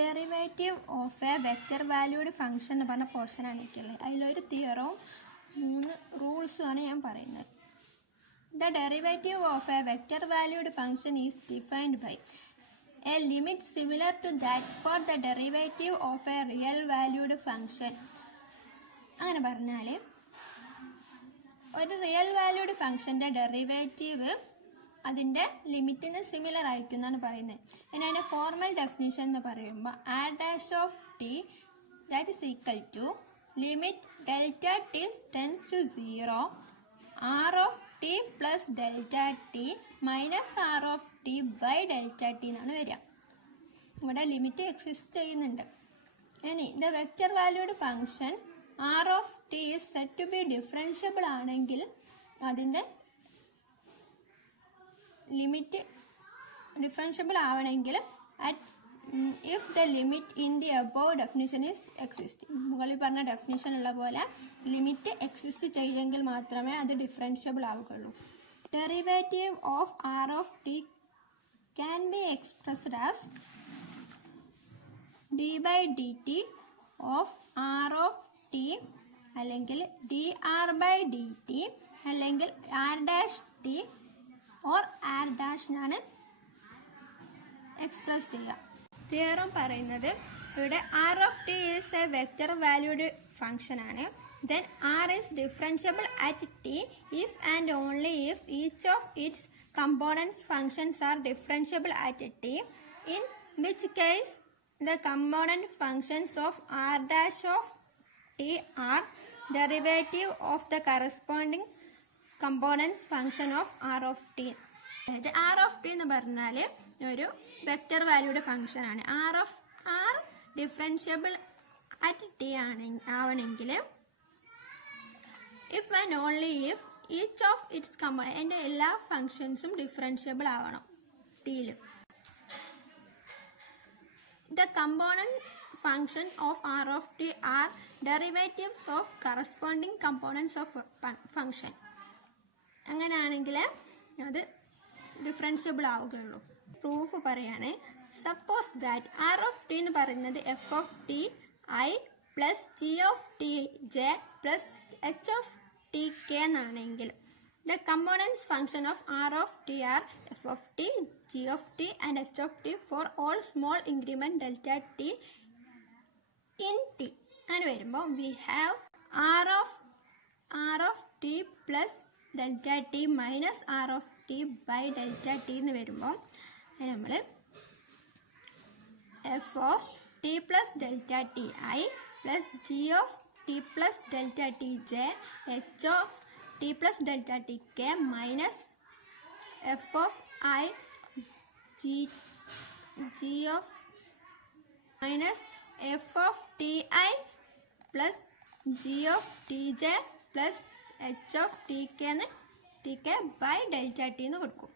Derivative of a vector valued function എന്ന് പറഞ്ഞ പോർഷനാണ് എനിക്കുള്ളത്. അതിലൊരു തിയറവും 3 റൂൾസുമാണ് ഞാൻ പറയുന്നത്. The derivative of a vector valued function is defined by a limit similar to that for the derivative of a real valued function. അങ്ങനെ പറഞ്ഞാൽ ഒരു റിയൽ വാല്യൂഡ് ഫംഗ്ഷൻ്റെ ഡെറിവേറ്റീവ് അതിൻ്റെ ലിമിറ്റിന് സിമിലർ ആയിരിക്കും എന്നാണ് പറയുന്നത്. ഇനി അതിൻ്റെ ഫോർമൽ ഡെഫിനിഷൻ എന്ന് പറയുമ്പോൾ R dash of T that is equal to limit delta T tends to 0 R of T plus delta T minus R of T by delta T എന്നാണ് വരിക. ഇവിടെ ലിമിറ്റ് എക്സിസ്റ്റ് ചെയ്യുന്നുണ്ട്. ഇനി the vector valued function R of T is set to be differentiable ആണെങ്കിൽ അതിൻ്റെ limit differentiable ആവണമെങ്കിൽ if the limit in the above definition is exist. മുകളിൽ പറഞ്ഞ ഡെഫിനിഷനുള്ള പോലെ ലിമിറ്റ് എക്സിസ്റ്റ് ചെയ്തെങ്കിൽ മാത്രമേ അത് ഡിഫറൻഷ്യബിൾ ആവുകയുള്ളൂ. Derivative of R of T can be expressed as D by D T of R of T അല്ലെങ്കിൽ D R by D T അല്ലെങ്കിൽ R dash T or R dash എന്നാണ് express ചെയ്യുക. Theorem പറയുന്നത് ഇവിടെ R of T is a vector valued function ആണ്. Then R is differentiable at T if and only if each of its components functions are differentiable at T, in which case the component functions of R dash of T are derivative of the corresponding components function of R of T. അതായത് R of T എന്ന് പറഞ്ഞാൽ ഒരു vector valued function ആണ്. R differentiable at T ആവണമെങ്കിൽ if and only if each of its component എൻ്റെ എല്ലാ ഫംഗ്ഷൻസും differentiable ആവണം ടിയിൽ. The component function of R of t are derivatives of corresponding components of function. അങ്ങനെയാണെങ്കിൽ അത് ഡിഫറൻഷ്യബിൾ ആവുകയുള്ളൂ. പ്രൂഫ് പറയാണ്. Suppose that R of T എന്ന് പറയുന്നത് F of T I plus G of T J plus H of T K എന്നാണെങ്കിൽ the components function of R of T are F of T G of T and H of T for all small increment delta T in t. അങ്ങനെ വരുമ്പോൾ we have r of t plus delta t minus r of t by delta t എന്ന് വരുമ്പോൾ നമ്മൾ f of t plus delta t I plus g of t plus delta t j h of t plus delta t k minus f of I g of minus f of ti plus g of tj plus h of tk by delta t എന്ന് കൊടുക്കും.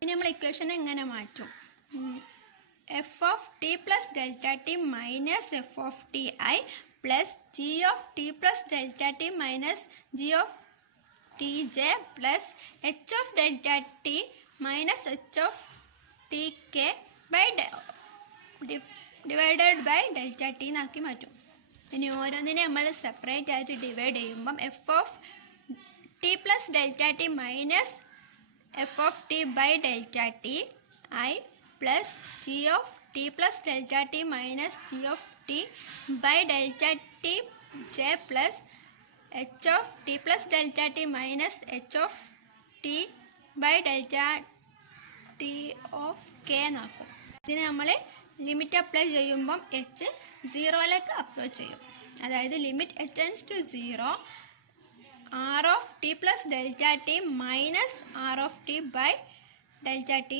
ഇനി നമ്മൾ equation എങ്ങനെ മാറ്റും? F of T plus delta T minus F of T I plus G of T plus delta T minus G of T J plus H of delta T minus H of T K by divided by delta T എന്നാക്കി മാറ്റും. ഇനി ഓരോന്നിനെ നമ്മൾ separate ആയിട്ട് divide ചെയ്യുമ്പം F of T plus delta T minus F of T by delta T I plus G of T plus delta T minus G of T by delta T J plus H of T plus delta T minus H of T by delta T of K എന്നാക്കും. ഇതിന് നമ്മൾ limit apply ചെയ്യുമ്പം H 0ലേക്ക് approach ചെയ്യും. അതായത് limit H tends to 0 R of T plus delta T minus R of T by delta T.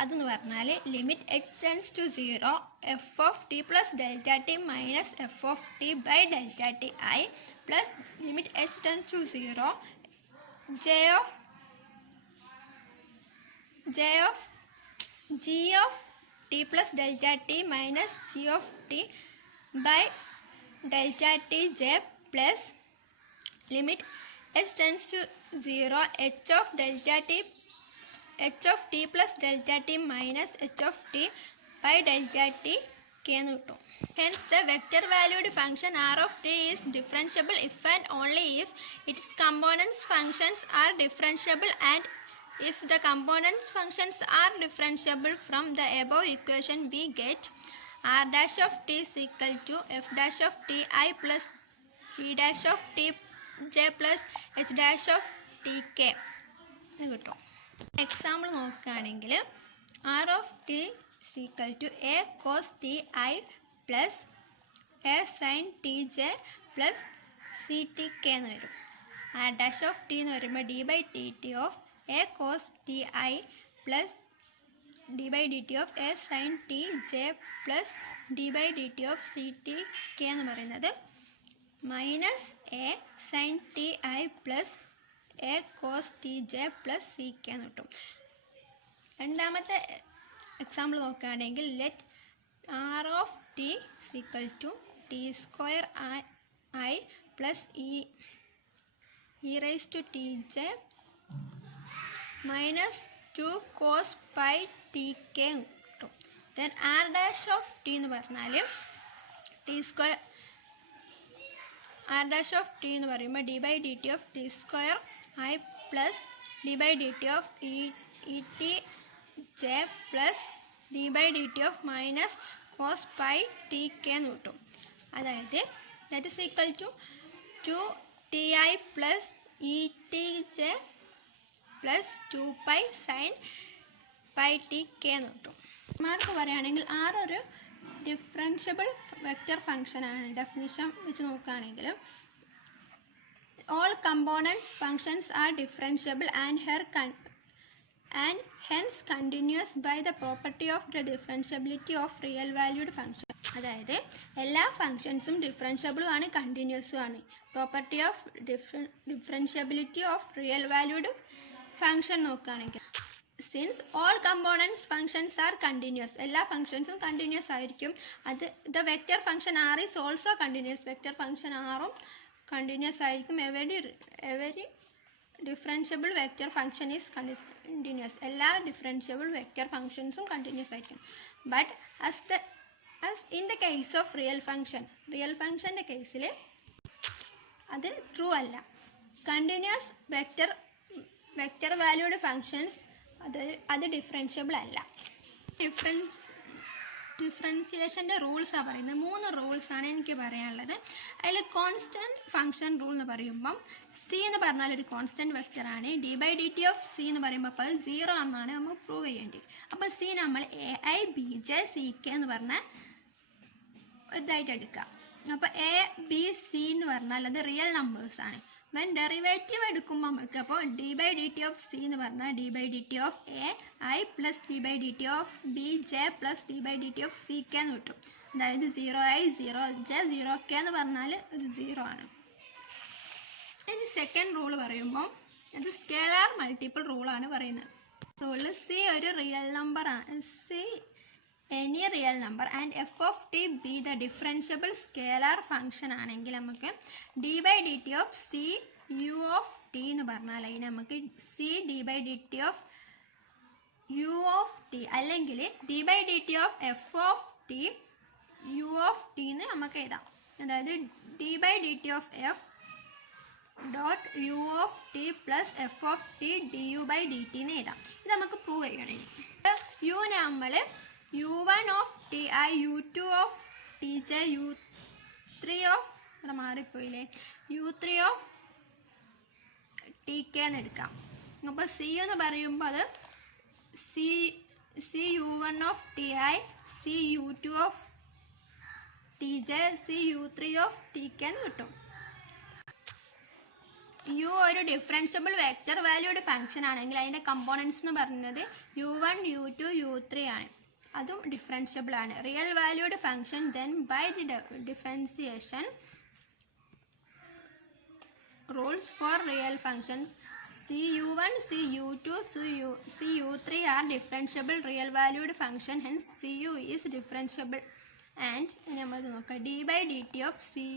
അതെന്ന് പറഞ്ഞാൽ limit H tends to 0 F of T plus delta T minus F of T by delta T I plus limit H tends to 0 J of G of t plus delta t minus g of t by delta t j plus limit h tends to 0 h of t plus delta t minus h of t by delta t k എന്ന് കിട്ടും. Hence the vector valued function r of t is differentiable if and only if its components functions are differentiable and if the components functions are differentiable. From the above equation we get r dash of t is equal to f dash of t I plus g dash of t j plus h dash of t k എന്ന് കിട്ടും. Example നോക്കുകയാണെങ്കിൽ r of t is equal to a cos t I plus a sin t j plus c t k എന്ന് വരും. r dash of t എന്ന് പറയുമ്പോൾ d by dt of a cos t I plus d by dt of a sin t j plus d by dt of c t k എന്ന് പറയുന്നത് minus A sine T I plus A cos T J plus C K എന്ന് കിട്ടും. രണ്ടാമത്തെ example നോക്കുകയാണെങ്കിൽ let R of T equal to T square I plus E raise to T J minus 2 cos pi T K കിട്ടും. Then R dash of T എന്ന് പറഞ്ഞാൽ T square R dash of T എന്ന് പറയുമ്പോൾ D by D T of T square I plus D by D T of E T J plus D by D T of minus cos pi T K എന്ന് കിട്ടും. അതായത് that is equal to 2 T I plus E T J plus 2 pi sine pi T K എന്ന് കിട്ടും. Mark പറയുകയാണെങ്കിൽ R ഒരു differentiable vector ഫംഗ്ഷനാണ്. Definition വെച്ച് നോക്കുകയാണെങ്കിൽ all components functions are differentiable and hence continuous by the property of the differentiability of real valued function. അതായത് എല്ലാ ഫങ്ഷൻസും ഡിഫറൻഷ്യബിളും ആണ്, കണ്ടിന്യൂസും ആണ്. Property of differentiability of real valued function നോക്കുകയാണെങ്കിൽ since all components functions are continuous, എല്ലാ ഫങ്ഷൻസും കണ്ടിന്യൂസ് ആയിരിക്കും. അത് the vector function R is also continuous, vector function ആറും കണ്ടിന്യൂസ് ആയിരിക്കും. Every differentiable vector function is continuous, എല്ലാ ഡിഫറൻഷ്യബിൾ വെക്റ്റർ ഫംഗ്ഷൻസും കണ്ടിന്യൂസ് ആയിരിക്കും. But as in the case of real ഫംഗ്ഷൻ്റെ കേസിൽ അത് ട്രൂ അല്ല. കണ്ടിന്യൂസ് വെക്റ്റർ വാല്യൂഡ് ഫങ്ഷൻസ് അത് differentiable അല്ല. ഡിഫറൻസിയേഷൻ്റെ റൂൾസാണ് പറയുന്നത്. 3 റൂൾസാണ് എനിക്ക് പറയാനുള്ളത്. അതിൽ കോൺസ്റ്റൻറ്റ് ഫങ്ഷൻ റൂൾ എന്ന് പറയുമ്പം സി എന്ന് പറഞ്ഞാൽ ഒരു കോൺസ്റ്റൻറ്റ് വെക്റ്ററാണ്. D by D T of C എന്ന് പറയുമ്പോൾ അപ്പോൾ അത് 0 എന്നാണ് നമ്മൾ പ്രൂവ് ചെയ്യേണ്ടത്. അപ്പോൾ സി നമ്മൾ A I B J C K എന്ന് പറഞ്ഞ ഇതായിട്ട് എടുക്കുക. അപ്പോൾ എ ബി സി എന്ന് പറഞ്ഞാൽ അത് റിയൽ നമ്പേഴ്സാണ്. വെൻ ഡെറിവേറ്റീവ് എടുക്കുമ്പോൾ നമുക്ക് അപ്പോൾ D by D T of C എന്ന് പറഞ്ഞാൽ D by D T of A I plus D by D T of B J plus D by D T of C K എന്ന് കിട്ടും. അതായത് 0i 0j 0k എന്ന് പറഞ്ഞാൽ ഇത് 0 ആണ്. ഇനി സെക്കൻഡ് റൂൾ പറയുമ്പോൾ ഇത് സ്കേലാർ മൾട്ടിപ്പിൾ റൂളാണ് പറയുന്നത്. റൂളിൽ സി ഒരു റിയൽ നമ്പറാണ്, C any real number and F of T be the differentiable scalar function ആണെങ്കിൽ നമുക്ക് D by D T of C U of T എന്ന് പറഞ്ഞാൽ അതിന് നമുക്ക് C D by D T of U of T അല്ലെങ്കിൽ D by D T of F of T U of T എന്ന് നമുക്ക് എഴുതാം. അതായത് D by D T of F dot U of T plus f of t d u by D t എന്ന് എഴുതാം. ഇത് നമുക്ക് prove ചെയ്യണമെങ്കിൽ u നമ്മൾ u1 of T i u2 of T j u3 of ഇവിടെ മാറിപ്പോയില്ലേ u3 of T K എന്ന് എടുക്കാം. അപ്പോൾ സി എന്ന് പറയുമ്പോൾ അത് C u1 of T i c u2 of T J C u3 of T K എന്ന് കിട്ടും. യു ഒരു ഡിഫറൻഷ്യബിൾ വെക്റ്റർ വാല്യൂഡ് ഫംഗ്ഷൻ ആണെങ്കിൽ അതിൻ്റെ കമ്പോണൻസ് എന്ന് പറയുന്നത് u1 u2 u3 ആണ്. അതും ഡിഫറൻഷ്യബിൾ ആണ്. Real valued function then by the differentiation rules for real functions cu1 cu2 cu3 are differentiable real valued function. Hence cu is differentiable and നമ്മൾ നോക്കാം d by D T of C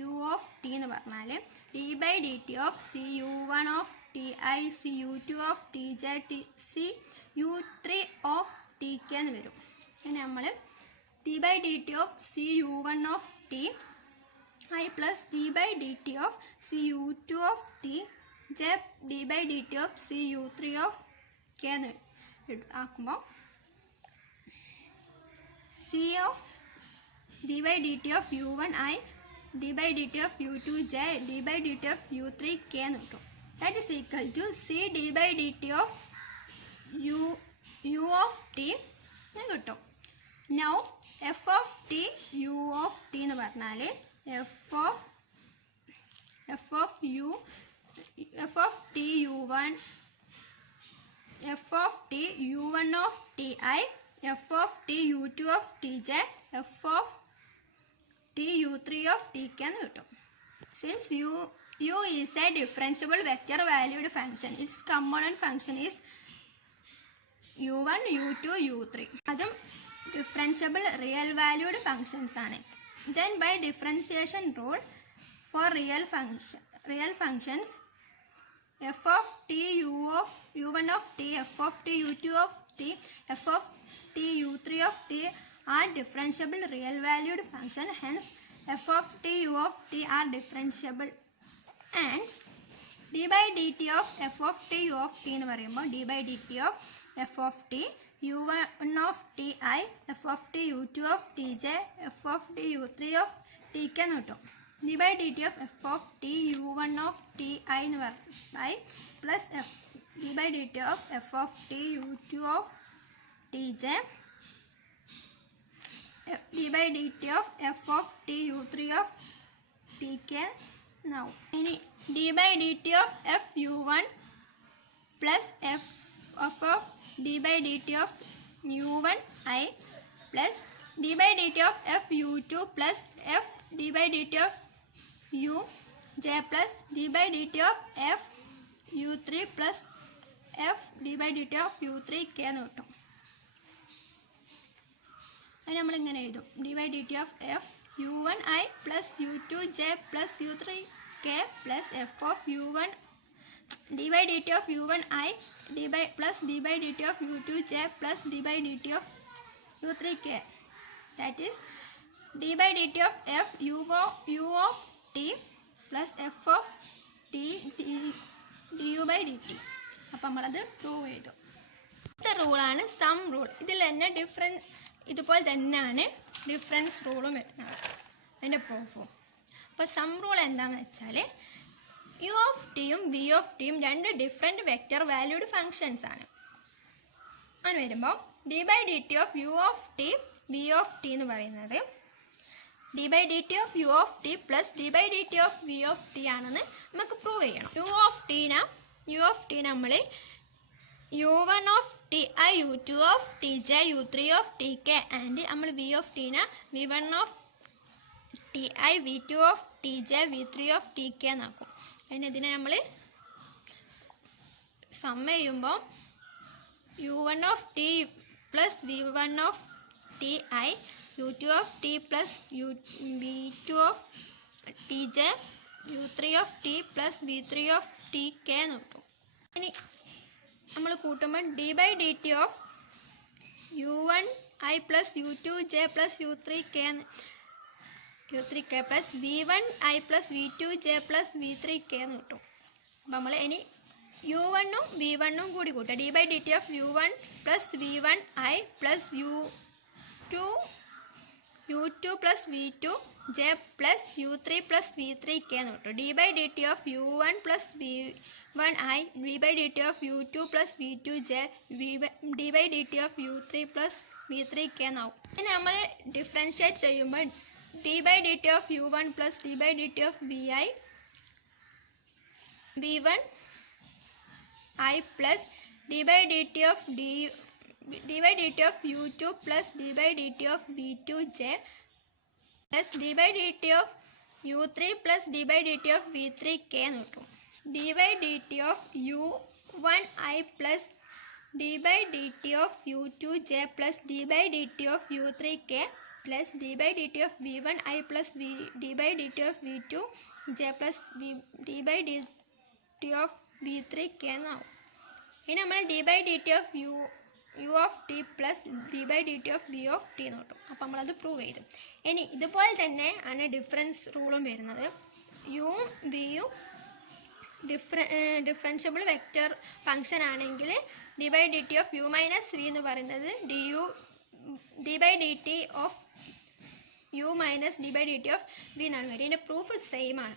U of T എന്ന് പറഞ്ഞാൽ D by D T of c u1 of T i c u2 of T j t c u3 of T K എന്ന് വരും. ഇനി നമ്മൾ d by dt of cu1 of t I plus d by dt of cu2 of t j d by dt of cu3 of k എന്ന് ആക്കുമ്പോൾ c of d by dt of u1 I d by dt of u2 j d by dt of u3 k എന്ന് കിട്ടും. That is equal to c d by dt of u of t എന്ന് കിട്ടും. Now f of t u of t എന്ന് പറഞ്ഞാൽ f of t u1 f of t u1 of t I f of t u2 of t j f of t u3 of t k എന്ന് കിട്ടും. Since u is a differentiable vector valued function, its component function is u1 u2 u3. അതും differentiable real valued functions ആണ്. Then by differentiation rule for real functions f of t u1 of t f of t u2 of t f of t u3 of t are differentiable real valued function. Hence f of t u of t are differentiable and d by dt of f of t u of t എന്ന് പറയുമ്പോൾ d by dt of f of t u1 of t I f of t u2 of t j f of t u3 of t k എന്ന് കിട്ടും. d by dt of f of t u1 of t I എന്ന് I plus d by dt of f of t u2 of t j d by dt of f of t u3 of t k. Now any d by dt of f u1 plus f of d by dt of u1 I plus d by dt of f u2 plus f d by dt of u j plus d by dt of f u3 plus f d by dt of u3 k എന്ന് കിട്ടും. അത് നമ്മളിങ്ങനെ എഴുതും d by dt of f u1 I plus u2 j plus u3 k plus f of u1 d by dt of u1 I plus d by dt of u2 j plus d by dt of u3 k. That is d by dt of f u of t plus f of t du by dt. അപ്പം നമ്മളത് prove ചെയ്തു. അടുത്ത റൂളാണ് some rule. ഇതിൽ തന്നെ ഇതുപോലെ തന്നെയാണ് difference റൂളും വരുന്നത്, അതിൻ്റെ പ്രൂഫും. അപ്പോൾ സം റൂൾ എന്താണെന്ന് വെച്ചാൽ u of tയും v of tയും രണ്ട് ഡിഫറെൻറ്റ് വെക്റ്റർ വാല്യൂഡ് ഫങ്ഷൻസ് ആണ്. അങ്ങനെ വരുമ്പോൾ d by dt of u of t v of t എന്ന് പറയുന്നത് d by dt of u of t plus d by dt of v of t ആണെന്ന് നമുക്ക് prove ചെയ്യണം. u of t നമ്മൾ u1 of t I u2 of t j u3 of t k and നമ്മൾ v of t v1 of t I v2 of t j v3 of t k എന്നാക്കും. ഇതിനെ നമ്മൾ some ചെയ്യുമ്പോൾ u1 of t plus v1 of t I u2 of t plus v2 of t j u3 of t plus v3 of t k എന്ന് കിട്ടും. ഇനി നമ്മൾ കൂട്ടുമ്പോൾ d by dt of u1 I plus u2 j plus u3 k plus v1 I plus v2 j plus v3 k എന്ന് കിട്ടും. അപ്പം നമ്മൾ ഇനി u1ഉം v1ഉം കൂടി കൂട്ടുക. d by dt of u1 plus v1 I plus u2 plus v2 j plus u3 plus v3 k എന്ന് കിട്ടും. d by dt of u1 plus v1 I d by dt of u2 plus v2 j d by dt of u3 plus v3 k എന്നാവും. ഇനി നമ്മൾ differentiate ചെയ്യുമ്പോൾ d by dt of u1 plus d by dt of v1 I plus d by dt of u2 plus d by dt of v2 j plus d by dt of u3 plus d by dt of v3 k എന്ന് കിട്ടും. d by dt of u1 I plus d by dt of u2 j plus d by dt of u3 k plus d by dt of v1 I plus d by dt of v2 j plus d by dt of v3 k എന്നാവും. ഇനി നമ്മൾ d by dt of u of T plus D by D T of v of T എന്ന് കിട്ടും. അപ്പോൾ നമ്മളത് prove ചെയ്തു. ഇനി ഇതുപോലെ തന്നെ ആണ് ഡിഫറൻസ് റൂളും വരുന്നത്. യുവും വിയും ഡിഫറൻഷ്യബിൾ വെക്റ്റർ ഫംഗ്ഷൻ ആണെങ്കിൽ d by D T of u minus v എന്ന് പറയുന്നത് d by D T of u minus d by D T of v എന്നാണ് വരിക. ഇതിൻ്റെ പ്രൂഫ് സെയിം ആണ്.